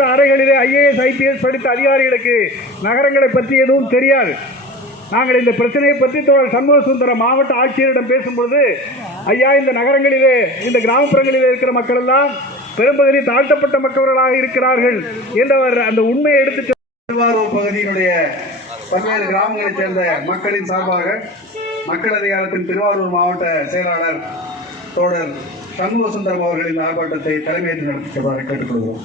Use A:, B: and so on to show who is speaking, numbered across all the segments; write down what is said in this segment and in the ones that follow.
A: மற்ற அறைகளிலே IAS IPS படித்த அதிகாரிகளுக்கு நகரங்களை பற்றி எதுவும் தெரியாது. நாங்கள் இந்த பிரச்சனையை பற்றி தோழர் சண்முக சுந்தரம் மாவட்ட ஆட்சியரிடம் பேசும்பொழுது ஐயா இந்த நகரங்களிலே இந்த கிராமப்புறங்களிலே இருக்கிற மக்கள் எல்லாம் பெரும்பகுதி தாழ்த்தப்பட்ட மக்கவர்களாக இருக்கிறார்கள் என்றவர் அந்த உண்மையை எடுத்து
B: திருவாரூர் பகுதியினுடைய பல்வேறு கிராமங்களைச் சேர்ந்த மக்களின் சார்பாக மக்கள் அதிகாரத்தின் திருவாரூர் மாவட்ட செயலாளர் தோழர் சண்முக சுந்தரம் அவர்களின் ஆர்ப்பாட்டத்தை தலைமையேற்று நடத்தி கேட்டுக்கொள்கிறோம்.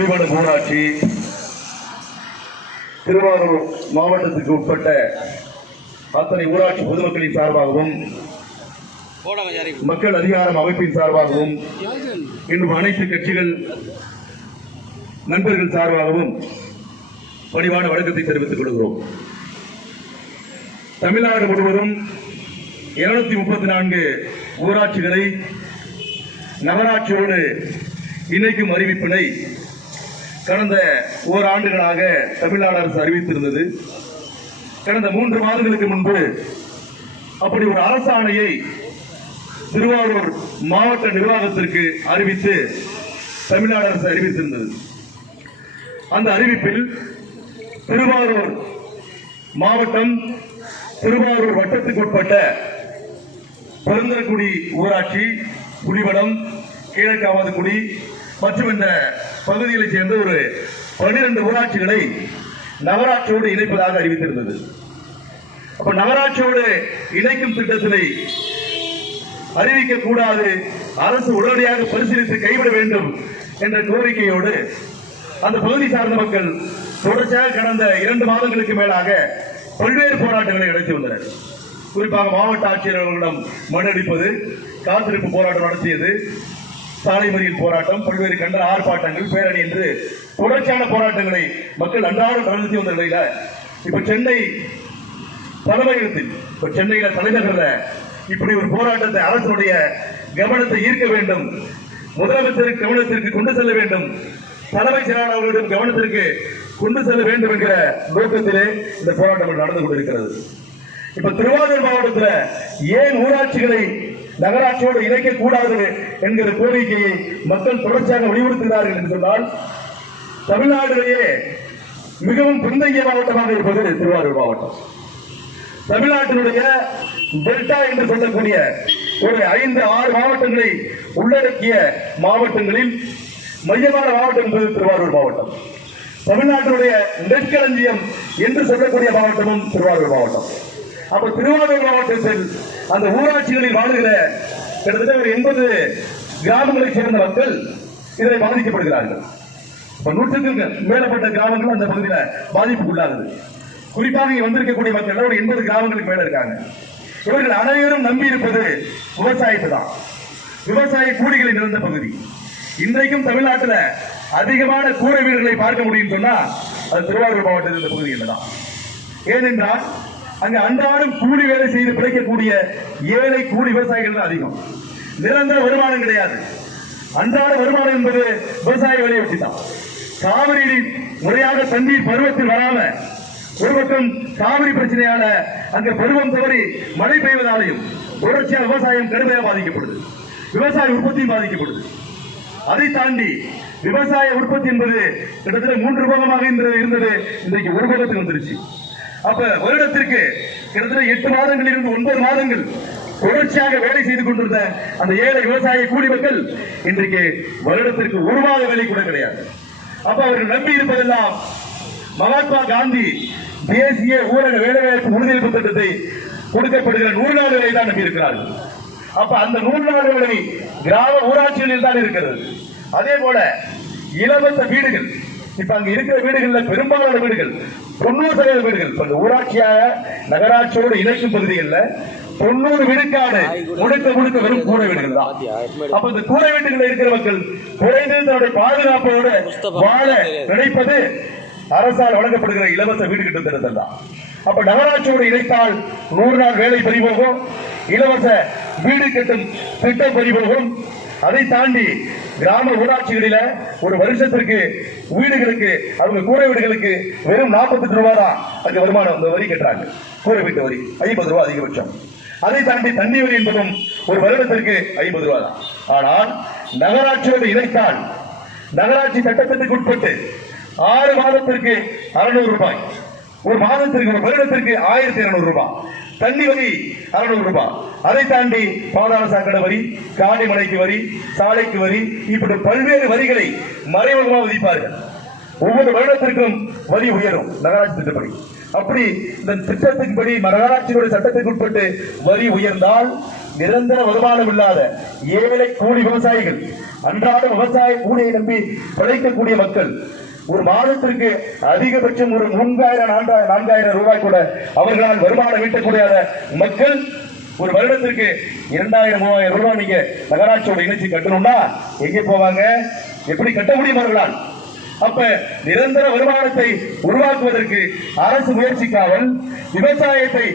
C: குடிமண் ஊராட்சி
B: திருவாரூர் மாவட்டத்திற்கு உட்பட்ட அத்தனை ஊராட்சி பொதுமக்களின் சார்பாகவும் மக்கள் அதிகாரம் அமைப்பின் சார்பாகவும் இன்றும் அனைத்து கட்சிகள் நண்பர்கள் சார்பாகவும் பணிவான வழக்கத்தை தெரிவித்துக் கொள்கிறோம். தமிழ்நாடு முழுவதும் இருநூத்தி முப்பத்தி நான்கு ஊராட்சிகளை நகராட்சியோடு இணைக்கும் அறிவிப்பினை கடந்த ஓராண்டுகளாக தமிழ்நாடு அரசு அறிவித்திருந்தது. கடந்த மூன்று மாதங்களுக்கு முன்பு அப்படி ஒரு அரசாணையை திருவாரூர் மாவட்ட நிர்வாகத்திற்கு அறிவித்து தமிழ்நாடு அரசு அறிவித்திருந்தது. அந்த அறிவிப்பில் திருவாரூர் மாவட்டம் திருவாரூர் வட்டத்துக்கு உட்பட்ட பெருந்தரக்குடி ஊராட்சி குடிவடம் கீழக்காவது குடி மற்றும் இந்த பகுதிகளை சேர்ந்த ஒரு பன்னிரண்டு ஊராட்சிகளை நவராட்சியோடு இணைப்பதாக அறிவித்திருந்தது.
D: அப்ப நவராட்சியோடு இணைக்கும் திட்டத்தினை அறிவிக்க கூடாது அரசு உடனடியாக பரிசீலித்து கைவிட வேண்டும் என்ற கோரிக்கையோடு அந்த பகுதி சார்ந்த மக்கள் தொடர்ச்சியாக கடந்த இரண்டு மாதங்களுக்கு மேலாக பல்வேறு போராட்டங்களை நடத்தி வந்தனர். குறிப்பாக மாவட்ட ஆட்சியர் அவர்களிடம் மனு அடிப்பது காத்திருப்பு போராட்டம் நடத்தியது சாலை மறியல் போராட்டம் பல்வேறு கண்டன ஆர்ப்பாட்டங்கள் பேரணி என்று தொடர்ச்சியான போராட்டங்களை மக்கள் அன்றாடம் நடத்தி வந்த நிலையில இப்ப சென்னை தலைமையகத்தில் இப்ப சென்னையில தலைநகர்ல இப்படி ஒரு போராட்டத்தை அரசுடைய கவனத்தை ஈர்க்க வேண்டும் முதலமைச்சருக்கு கவனத்திற்கு கொண்டு செல்ல வேண்டும் தலைமைச் செயலாளர் அவர்களிடம் கவனத்திற்கு கொண்டு செல்ல வேண்டும் என்கிற நோக்கத்திலே இந்த போராட்டம் நடந்து கொண்டிருக்கிறது. இப்ப திருவாரூர் மாவட்டத்தில் ஏன் ஊராட்சிகளை நகராட்சியோடு இணைக்க கூடாது என்கிற கோரிக்கையை மக்கள் தொடர்ச்சியாக வலியுறுத்துகிறார்கள் என்று சொன்னால் தமிழ்நாடுகளிலே மிகவும் பின்தங்கிய மாவட்டமாக இருப்பது திருவாரூர் மாவட்டம். தமிழ்நாட்டினுடைய டெல்டா என்று சொல்லக்கூடிய ஒரு ஐந்து ஆறு மாவட்டங்களை உள்ளடக்கிய மாவட்டங்களில் மையமான மாவட்டம் என்பது திருவாரூர் மாவட்டம். தமிழ்நாட்டினுடைய நெற்களஞ்சியம் என்று சொல்லக்கூடிய மாவட்டமும் திருவாரூர் மாவட்டம். அப்ப திருவாரூர் மாவட்டத்தில் அந்த ஊராட்சிகளில் வாழுகிற கிட்டத்தட்ட ஒரு எண்பது கிராமங்களைச் சேர்ந்த மக்கள் இதில் பாதிக்கப்படுகிறார்கள். இப்போ நூற்றுக்கு மேலப்பட்ட கிராமங்கள் அந்த பகுதியில பாதிப்புக்குள்ளாகுது. குறிப்பாக இங்கே வந்திருக்கக்கூடிய மக்கள் ஒரு எண்பது கிராமங்களுக்கு மேலே இருக்காங்க. இவர்கள் அனைவரும் நம்பி இருப்பது விவசாயத்தை தான். விவசாய கூலிகளை நிறைந்த பகுதி. இன்றைக்கும் தமிழ்நாட்டில் அதிகமான கூரை வீடுகளை பார்க்க முடியும் சொன்னால் அது திருவாரூர் மாவட்டத்தில் இந்த பகுதியில் தான் ஏனென்றால் அங்க அன்றாடம் கூலி வேலை செய்து பிழைக்கக்கூடிய ஏழை கூலி விவசாயிகள் தான் அதிகம். நிரந்தர வருமானம் கிடையாது. அன்றாட வருமானம் என்பது விவசாய வேலையை வச்சுதான் காவிரி முறையாக தண்ணீர் பருவத்தில் வராம ஒரு பக்கம் காவிரி பிரச்சனையால அங்க பருவம் தவறி மழை பெய்வதாலையும் தொடர்ச்சியாக விவசாயம் கடுமையாக பாதிக்கப்படுது. விவசாய உற்பத்தியும் பாதிக்கப்படுது. அதை தாண்டி விவசாய உற்பத்தி என்பது கிட்டத்தட்ட மூன்று பாகமாக இருந்தது இன்றைக்கு ஒரு பாகத்துக்கு வந்துருச்சு. அப்ப வருடத்திற்கு கிட்டத்தட்ட எட்டு மாதங்களில் இருந்து ஒன்பது மாதங்கள் தொடர்ச்சியாக வேலை செய்து கொண்டிருந்த அந்த ஏழை விவசாய கூலி மக்கள் இன்றைக்கு வருடத்திற்கு ஒரு மாத வேலை கூட கிடையாது. அப்ப அவர்கள் நம்பி இருப்பதெல்லாம் மகாத்மா காந்தி தேசிய ஊரக வேலைவாய்ப்பு உறுதியளிப்பு திட்டத்தை கொடுக்கப்படுகிற நூறு நாள் வேலை தான் நம்பி இருக்கிறார்கள். அப்ப அந்த நூறு நாள் வேலை கிராம ஊராட்சிகளில் தான் இருக்கிறது. அதே போல இலவச வீடுகள் இப்ப அங்க இருக்கிற வீடுகள்ல பெரும்பாலான வீடுகள் தொண்ணூறு சதவீத வீடுகள். இப்ப ஊராட்சியாக நகராட்சியோடு இணைக்கும் பகுதிகளில் தொண்ணூறு விழுக்காடு முழுக்க முழுக்க வெறும் கூரை வீடுகள் தான். அப்ப இந்த கூரை வீடுகளில் இருக்கிற மக்கள் குறைந்தது தன்னுடைய பாதுகாப்போடு வாழ நினைப்பது அரசால் வழங்கப்படுகிற இலவச வீடு கட்டும் திட்டத்தில் தான். அப்ப நகராட்சியோடு இணைத்தால் நூறு நாள் வேலை பறிபோகும் இலவச வீடு கட்டும் திட்டம் பறிபோகும் அதை தாண்டி கிராம ஊராட்சிகளில ஒரு வருஷத்திற்கு வீடுகளுக்கு அவங்க கூரை வீடுகளுக்கு வெறும் 48 ரூபாய் தான் அங்கே வருமானம் அந்த வரி கட்டுறாங்க. கூரை வீட்டு வரி ஐம்பது ரூபாய் அதிகபட்சம். அதை தாண்டி தண்ணி வரி என்பதும் ஒரு வருடத்திற்கு ஐம்பது ரூபாய் தான் ஆனால் நகராட்சியோடு இணைத்தால் நகராட்சி சட்டத்திற்கு உட்பட்டு ஆறு மாதத்திற்கு அறுநூறு ரூபாய் ஒரு மாதத்திற்கு ஒரு வருடத்திற்கு ஆயிரத்தி இருநூறு ரூபாய். தண்ணி வரி அறுநூறு ரூபாய். அதை தாண்டி பாதாள சாக்கடை வரி காணிமலைக்கு வரி சாலைக்கு வரி இப்படி பல்வேறு வரிகளை மறைமுகமாக விதிப்பார்கள். ஒவ்வொரு வருடத்திற்கும் வரி உயரும் நகராட்சி திட்டப்படி. அப்படி இந்த திட்டத்தின்படி நகராட்சியினுடைய சட்டத்திற்கு உட்பட்டு வரி உயர்ந்தால் நிரந்தர வருமானம் இல்லாத ஏழை கூலி விவசாயிகள் அன்றாட விவசாய கூலியை நம்பி பிழைக்கக்கூடிய மக்கள் ஒரு மாதத்திற்கு அதிகபட்சம் ஒரு மூன்றாயிரம் நான்காயிரம் நான்காயிரம் ரூபாய் கூட அவர்களால் வருமானம் ஈட்டக்கூடிய மக்கள் ஒரு வருடத்திற்கு இரண்டாயிரம் மூவாயிரம் ரூபாய் நீங்க நகராட்சியோட இணைச்சு கட்டணும்னா எங்கே போவாங்க? எப்படி கட்ட முடியும் அவர்களால்? அப்ப நிரந்தர வருமானத்தை உருவாக்குவதற்கு அரசு முயற்சிக்காமல் விவசாயத்தை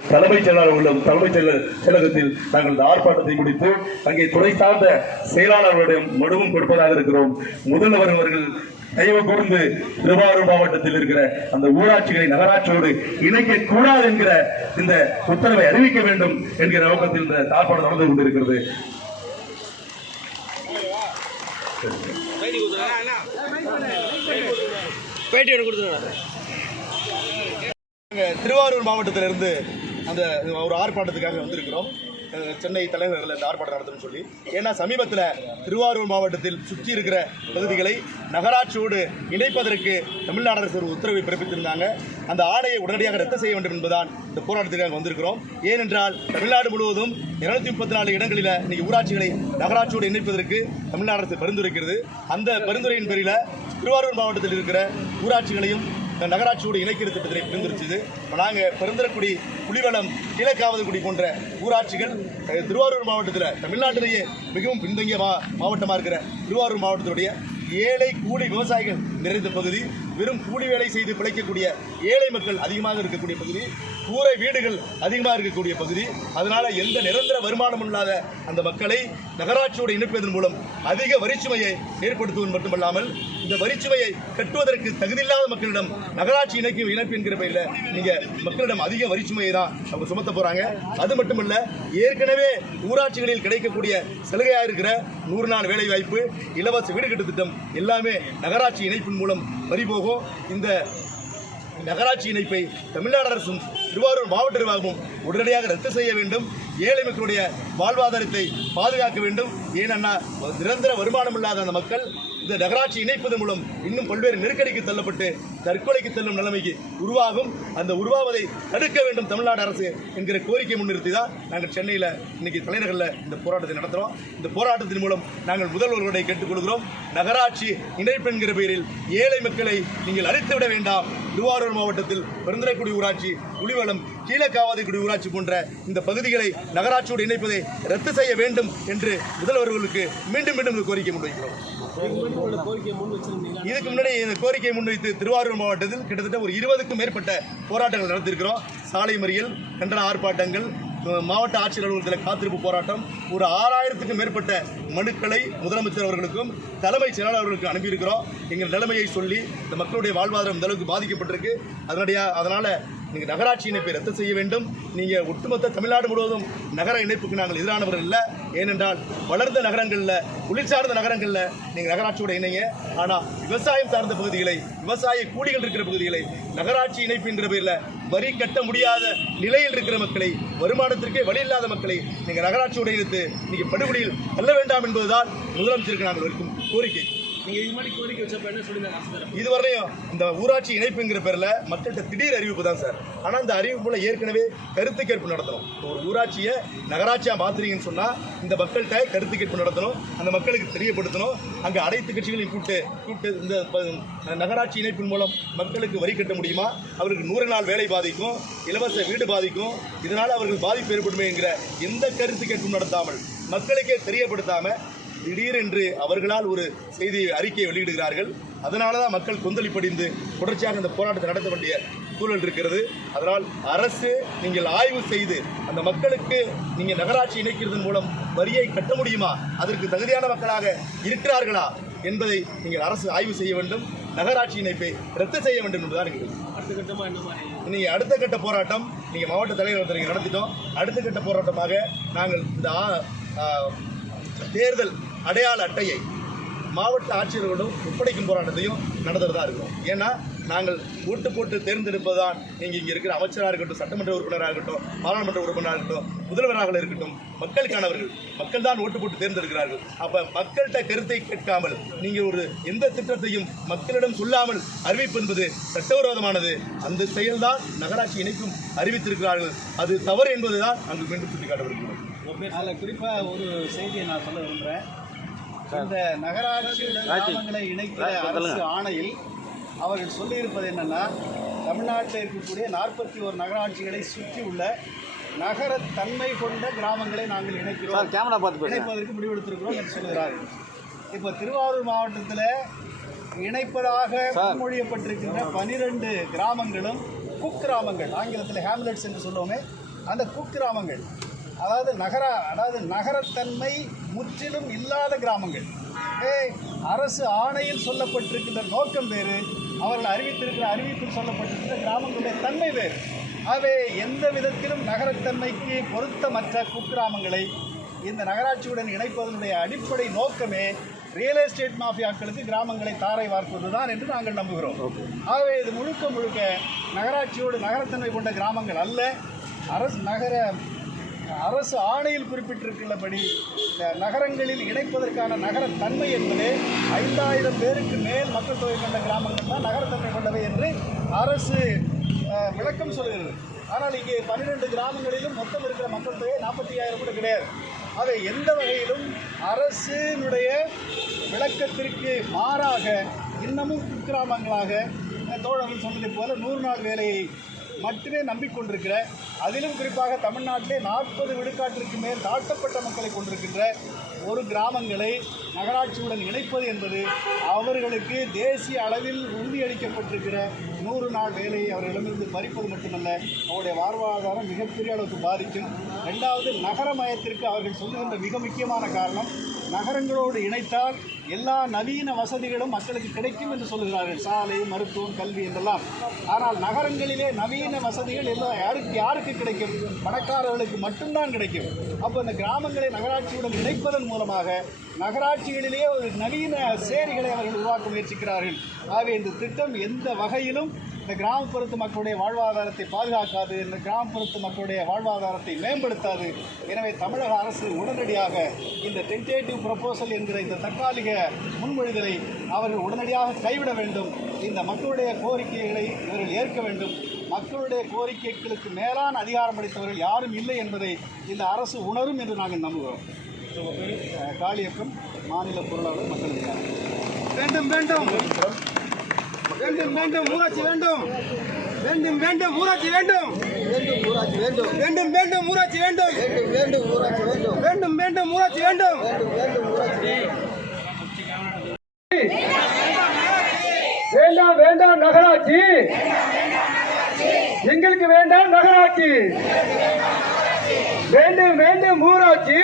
D: தலைமைச் செயலாளர் உள்ள தலைமைச் செயலர் செயலகத்தில் நாங்கள் இந்த ஆர்ப்பாட்டத்தை முடித்து அங்கே துறை சார்ந்த செயலாளர்களுடைய மனுவும் கொடுப்பதாக இருக்கிறோம். முதல்வர் அவர்கள் தயவு கூர்ந்து திருவாரூர் மாவட்டத்தில் இருக்கிற அந்த ஊராட்சிகளை நகராட்சியோடு இணைக்க கூடாது என்கிற இந்த உத்தரவை அறிவிக்க வேண்டும் என்கிற நோக்கத்தில் இந்த ஆர்ப்பாட்டம் நடந்து கொண்டிருக்கிறது.
E: திருவாரூர் மாவட்டத்திலிருந்து அந்த ஒரு ஆர்ப்பாட்டத்துக்காக வந்திருக்கிறோம்.
D: சென்னை தலைநகரில் இந்த ஆர்ப்பாட்டம் நடத்தணும்னு சொல்லி. ஏன்னா சமீபத்தில் திருவாரூர் மாவட்டத்தில் சுற்றி இருக்கிற பகுதிகளை நகராட்சியோடு இணைப்பதற்கு தமிழ்நாடு அரசு ஒரு உத்தரவை பிறப்பித்திருந்தாங்க. அந்த ஆணையை உடனடியாக ரத்து செய்ய வேண்டும் என்பதுதான் இந்த போராட்டத்திற்காக வந்திருக்கிறோம். ஏனென்றால் தமிழ்நாடு முழுவதும் இருநூத்தி முப்பத்தி நாலு இடங்களில் இன்னைக்கு ஊராட்சிகளை நகராட்சியோடு இணைப்பதற்கு தமிழ்நாடு அரசு பரிந்துரைக்கிறது. அந்த பரிந்துரையின் பேரில் திருவாரூர் மாவட்டத்தில் இருக்கிற ஊராட்சிகளையும் இந்த நகராட்சியோடு இணைக்கிற திட்டத்தை இப்போ நாங்கள் பெருந்தரக்குடி புலிவளம் கீழக்காவதுக்குடி போன்ற ஊராட்சிகள் திருவாரூர் மாவட்டத்தில் தமிழ்நாட்டிலேயே மிகவும் பின்தங்கிய மா மாவட்டமாக இருக்கிற திருவாரூர் மாவட்டத்துடைய ஏழை கூலி விவசாயிகள் நிறைந்த பகுதி. வெறும் கூலி வேலை செய்து பிழைக்கக்கூடிய ஏழை மக்கள் அதிகமாக இருக்கக்கூடிய பகுதி கூரை வீடுகள் அதிகமாக இருக்கக்கூடிய பகுதி. அதனால எந்த நிரந்தர வருமானம் இல்லாத அந்த மக்களை நகராட்சியோடு இணைப்பதன் மூலம் அதிக வரிச்சுமையை ஏற்படுத்துவது மட்டுமல்லாமல் இந்த வரிச்சுமையை கட்டுவதற்கு தகுதியில்லாத மக்களிடம் நகராட்சி இணைக்கும் இணைப்பு என்கிற பெயரில் நீங்க மக்களிடம் அதிக வரிச்சுமையை தான் அவங்க சுமத்த போறாங்க. அது மட்டுமல்ல ஏற்கனவே ஊராட்சிகளில் கிடைக்கக்கூடிய சலுகையாக இருக்கிற நூறு நாள் வேலை வாய்ப்பு இலவச வீடு கட்டு திட்டம் எல்லாமே நகராட்சி இணைப்பின் மூலம் வரி போகும் இந்த நகராட்சி இணைப்பை தமிழ்நாடு அரசும் திருவாரூர் மாவட்ட நிர்வாகமும் உடனடியாக ரத்து செய்ய வேண்டும். ஏழை மக்களுடைய வாழ்வாதாரத்தை பாதுகாக்க வேண்டும். ஏனென்னா நிரந்தர வருமானம் இல்லாத அந்த மக்கள் இந்த நகராட்சி இணைப்பதன் மூலம் இன்னும் பல்வேறு நெருக்கடிக்கு தள்ளப்பட்டு தற்கொலைக்கு செல்லும் நிலைமைக்கு உருவாகும். அந்த உருவாவதை தடுக்க வேண்டும் தமிழ்நாடு அரசு என்கிற கோரிக்கை முன்னிறுத்தி தான் நாங்கள் சென்னையில் இன்னைக்கு தலைநகரில் இந்த போராட்டத்தை நடத்துகிறோம் இந்த போராட்டத்தின் மூலம் நாங்கள் முதல்வர்களை கேட்டுக்கொள்கிறோம். நகராட்சி இணைப்பு என்கிற பெயரில் ஏழை மக்களை நீங்கள் அழித்துவிட வேண்டாம். திருவாரூர் மாவட்டத்தில் பெருந்துறைக்குடி ஊராட்சி புலிவளம் கீழக்காவாதிக்குடி ஊராட்சி போன்ற இந்த பகுதிகளை நகராட்சியோடு இணைப்பதை ரத்து செய்ய வேண்டும் என்று முதல்வர்களுக்கு மீண்டும் மீண்டும் இந்த கோரிக்கை முன்வைக்கிறோம். இதுக்கு முன்னாடி இந்த கோரிக்கையை முன்வைத்து திருவாரூர் மாவட்டத்தில் கிட்டத்தட்ட ஒரு இருபதுக்கும் மேற்பட்ட போராட்டங்கள் நடத்திருக்கிறோம் சாலை மறியல் கண்டன ஆர்ப்பாட்டங்கள் மாவட்ட ஆட்சியர் அலுவலகத்தில் காத்திருப்பு போராட்டம் ஒரு ஆறாயிரத்துக்கும் மேற்பட்ட மனுக்களை முதலமைச்சர் அவர்களுக்கும் தலைமைச் செயலாளர் அவர்களுக்கும் அனுப்பியிருக்கிறோம். எங்கள் நிலைமையை சொல்லி இந்த மக்களுடைய வாழ்வாதாரம் இந்த அளவுக்கு பாதிக்கப்பட்டிருக்கு. அதனுடைய அதனால் நீங்கள் நகராட்சி இணைப்பை ரத்து செய்ய வேண்டும். நீங்கள் ஒட்டுமொத்த தமிழ்நாடு முழுவதும் நகர இணைப்புக்கு நாங்கள் எதிரானவர்கள் இல்லை. ஏனென்றால் வளர்ந்த நகரங்களில் குளிர்சார்ந்த நகரங்களில் நீங்கள் நகராட்சியோட இணைங்க. ஆனால் விவசாயம் சார்ந்த பகுதிகளை விவசாய கூலிகள் இருக்கிற பகுதிகளை நகராட்சி இணைப்பு பேரில் வரி கட்ட முடியாத நிலையில் இருக்கிற மக்களை வருமானத்திற்கே வழி இல்லாத மக்களை நீங்கள் நகராட்சியோட இணைத்து நீங்கள் படுகொலியில் தள்ள வேண்டாம் என்பதுதான் முதலமைச்சருக்கு நாங்கள் வைக்கும் கோரிக்கை.
F: இது மாதிரி
D: இதுவரையும் இந்த ஊராட்சி இணைப்புங்கிற பேரில் மக்கள்கிட்ட திடீர் அறிவிப்பு தான் சார். ஆனால் இந்த அறிவிப்புல ஏற்கனவே கருத்து கேட்பு நடத்தணும். ஒரு ஊராட்சியை நகராட்சியாக மாத்துறீங்கன்னு சொன்னால் இந்த மக்கள்கிட்ட கருத்து கேட்பு நடத்தணும். அந்த மக்களுக்கு தெரியப்படுத்தணும். அங்கே அனைத்து கட்சிகளையும் கூப்பிட்டு கூப்பிட்டு இந்த நகராட்சி இணைப்பின் மூலம் மக்களுக்கு வரி கட்ட முடியுமா? அவருக்கு நூறு நாள் வேலை பாதிக்கும் இலவச வீடு பாதிக்கும். இதனால் அவர்கள் பாதிப்பு ஏற்படுமே என்கிற எந்த கருத்து கேட்பும் நடத்தாமல் மக்களுக்கே தெரியப்படுத்தாமல் திடீரென்று அவர்களால் ஒரு செய்தி அறிக்கையை வெளியிடுகிறார்கள். அதனால தான் மக்கள் கொந்தளிப்படைந்து தொடர்ச்சியாக இந்த போராட்டத்தை நடத்த வேண்டிய சூழல் இருக்கிறது. அதனால் அரசு நீங்கள் ஆய்வு செய்து அந்த மக்களுக்கு நீங்கள் நகராட்சி இணைக்கிறதன் மூலம் வரியை கட்ட முடியுமா? அதற்கு தகுதியான மக்களாக இருக்கிறார்களா? என்பதை நீங்கள் அரசு ஆய்வு செய்ய வேண்டும். நகராட்சி இணைப்பை ரத்து செய்ய வேண்டும் என்பதுதான்
F: மாதிரி?
D: நீங்கள் அடுத்த கட்ட போராட்டம் நீங்கள் மாவட்ட தலைவர் நீங்கள் நடத்திட்டோம். அடுத்த கட்ட போராட்டமாக நாங்கள் இந்த தேர்தல் அடையாள அட்டையை மாவட்ட ஆட்சியர்களும் ஒப்படைக்கும் போராட்டத்தையும் நடத்துறதா இருக்கும் ஏன்னா நாங்கள் ஓட்டு போட்டு தேர்ந்தெடுப்பது தான் நீங்கள் இங்கே இருக்கிற அமைச்சராக இருக்கட்டும் சட்டமன்ற உறுப்பினராக இருக்கட்டும் பாராளுமன்ற உறுப்பினராக இருக்கட்டும் முதல்வராக இருக்கட்டும் மக்களுக்கானவர்கள் மக்கள் தான் ஓட்டு போட்டு தேர்ந்தெடுக்கிறார்கள். அப்போ மக்கள்கிட்ட கருத்தை கேட்காமல் நீங்கள் ஒரு எந்த திட்டத்தையும் மக்களிடம் சொல்லாமல் அறிவிப்பு என்பது சட்டவிரோதமானது அந்த செயல்தான் நகராட்சி இணைக்கும் அறிவித்திருக்கிறார்கள். அது தவறு என்பதுதான் அங்கு மீண்டும் சுட்டிக்காட்ட விரும்புகிறோம்
G: அதில் குறிப்பாக ஒரு செய்தியை நான் சொல்ல விரும்புகிறேன் இந்த நகராட்சி கிராமங்களை இணைக்கிற அரசு ஆணையில் அவர்கள் சொல்லியிருப்பது என்னன்னா தமிழ்நாட்டில் இருக்கக்கூடிய நாற்பத்தி ஒரு நகராட்சிகளை சுற்றி உள்ள நகரத்தன்மை கொண்ட கிராமங்களை நாங்கள் இணைக்கிறோம்.
H: கேமரா பார்த்து
G: இணைப்பதற்கு முடிவெடுத்திருக்கிறோம் என்று சொல்கிறார்கள் இப்போ திருவாரூர் மாவட்டத்தில் இணைப்பதாக முன்மொழியப்பட்டிருக்கின்ற பனிரெண்டு கிராமங்களும் குக்கிராமங்கள் ஆங்கிலத்தில் ஹேம்லெட்ஸ் என்று சொல்லுவோமே அந்த குக்கிராமங்கள் அதாவது நகர அதாவது நகரத்தன்மை முற்றிலும் இல்லாத கிராமங்கள். அரசு ஆணையில் சொல்லப்பட்டிருக்கின்ற நோக்கம் வேறு அவர்கள் அறிவித்திருக்கிற அறிவிப்பில் சொல்லப்பட்டிருக்கிற கிராமங்களுடைய தன்மை வேறு. ஆகவே எந்த விதத்திலும் நகரத்தன்மைக்கு பொருத்தமற்ற குக்கிராமங்களை இந்த நகராட்சியுடன் இணைப்பதனுடைய அடிப்படை நோக்கமே ரியல் எஸ்டேட் மாஃபியாக்களுக்கு கிராமங்களை தாரை வார்ப்பதுதான் என்று நாங்கள் நம்புகிறோம். ஆகவே இது முழுக்க முழுக்க நகராட்சியோடு நகரத்தன்மை கொண்ட கிராமங்கள் அல்ல அரசு நகர அரசு ஆணையில் குறிப்பிட்டிருக்கிறபடி இந்த நகரங்களில் இணைப்பதற்கான நகர தன்மை என்பது ஐந்தாயிரம் பேருக்கு மேல் மக்கள் தொகை கொண்ட கிராமங்கள் தான் நகரத்தன்மை கொண்டவை என்று அரசு விளக்கம் சொல்கிறது. ஆனால் இங்கே பன்னிரெண்டு கிராமங்களிலும் மொத்தம் இருக்கிற மக்கள் தொகை நாற்பத்தி ஐயாயிரம் கூட கிடையாது. அதை எந்த வகையிலும் அரசினுடைய விளக்கத்திற்கு மாறாக இன்னமும் குக்கிராமங்களாக தோழர்கள் சொன்னதை போல நூறு நாள் வேலையை மட்டுமே நம்பிக்கொண்டிருக்கிற அதிலும் குறிப்பாக தமிழ்நாட்டிலே நாற்பது விழுக்காட்டிற்கு மேல் தாழ்த்தப்பட்ட மக்களை கொண்டிருக்கின்ற ஒரு கிராமங்களை நகராட்சியுடன் இணைப்பது என்பது அவர்களுக்கு தேசிய அளவில் உறுதியளிக்கப்பட்டிருக்கிற நூறு நாள் வேலையை அவர்களிடமிருந்து பறிப்பது மட்டுமல்ல அவருடைய வாழ்வாதாரம் மிகப்பெரிய அளவுக்கு பாதிக்கும். ரெண்டாவது நகரமயத்திற்கு அவர்கள் சொல்லுகின்ற மிக முக்கியமான காரணம் நகரங்களோடு இணைத்தால் எல்லா நவீன வசதிகளும் மக்களுக்கு கிடைக்கும் என்று சொல்லுகிறார்கள். சாலை மருத்துவம் கல்வி என்றெல்லாம். ஆனால் நகரங்களிலே நவீன வசதிகள் எல்லாம் யாருக்கு யாருக்கு கிடைக்கும்? பணக்காரர்களுக்கு மட்டும்தான் கிடைக்கும். அப்போ இந்த கிராமங்களை நகராட்சியுடன் இணைப்பதன் மூலமாக நகராட்சிகளிலேயே ஒரு நவீன சேரிகளை அவர்கள் உருவாக்க முயற்சிக்கிறார்கள். ஆகவே இந்த திட்டம் எந்த வகையிலும் இந்த கிராமப்புறத்து மக்களுடைய வாழ்வாதாரத்தை பாதுகாக்காது இந்த கிராமப்புறத்து மக்களுடைய வாழ்வாதாரத்தை மேம்படுத்தாது. எனவே தமிழக அரசு உடனடியாக இந்த டென்டேட்டிவ் ப்ரொபோசல் என்கிற இந்த தற்காலிக முன்மொழிதலை அவர்கள் உடனடியாக கைவிட வேண்டும். இந்த மக்களுடைய கோரிக்கைகளை இவர்கள் ஏற்க வேண்டும். மக்களுடைய கோரிக்கைகளுக்கு மேலான அதிகாரம் அளித்தவர்கள் யாரும் இல்லை என்பதை இந்த அரசு உணரும் என்று நாங்கள் நம்புகிறோம். காளியப்பன் மாநில பொருளாளர் மக்கள்
C: வேண்டும் வேண்டும். வேண்டும் வேண்டும். ஊராட்சி வேண்டும். வேண்டும் வேண்டும். ஊராட்சி வேண்டும். வேண்டும் ஊராட்சி வேண்டும். வேண்டும் வேண்டும். ஊராட்சி வேண்டும். வேண்டும் ஊராட்சி வேண்டும். வேண்டும் வேண்டும். ஊராட்சி வேண்டும்.
A: வேண்டாம் வேண்டாம். நகராட்சி. எங்களுக்கு வேண்டாம் நகராட்சி. வேண்டும் வேண்டும் ஊராட்சி.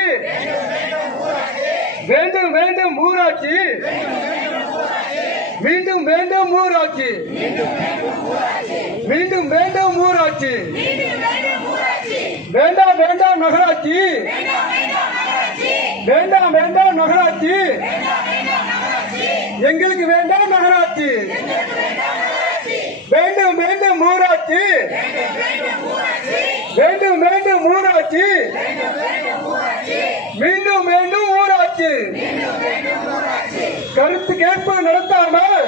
A: வேண்டும் வேண்டும் ஊராட்சி. மீண்டும் வேண்டும் ஊராட்சி. மீண்டும் வேண்டும் ஊராட்சி. வேண்டாம் வேண்டாம் நகராட்சி. வேண்டாம் வேண்டாம் நகராட்சி. எங்களுக்கு வேண்டாம் நகராட்சி வேண்டும் வேண்டும் ஊராட்சி. வேண்டும் வேண்டும் ஊராட்சி. மீண்டும் மீண்டும் ஊராட்சி. கருத்து கேட்பு நடத்தாமல்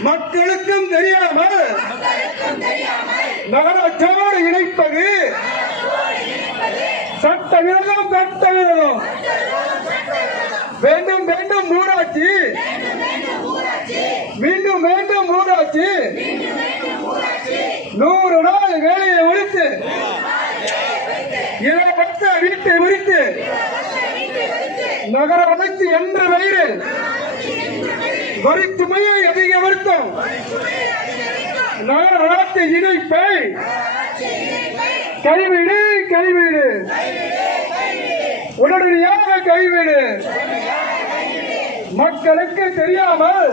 A: மக்களுக்கும் தெரியாமல் நகராட்சியோடு இணைப்பது சட்ட விரோதம் சட்ட வேண்டும் வேண்டும் ஊராட்சி. மீண்டும் வேண்டும் ஊராட்சி. நூறு நாள் வேலையை ஒழித்து. இலவச வீட்டை விரித்து. நகர வளர்ச்சி என்ற பெயரில் வரித்துமையை அதிக வருத்தம் நகர வளர்ச்சி இணைப்பை கைவிடு கைவிடு. உடனடியாக கைவிடு. மக்களுக்கு தெரியாமல்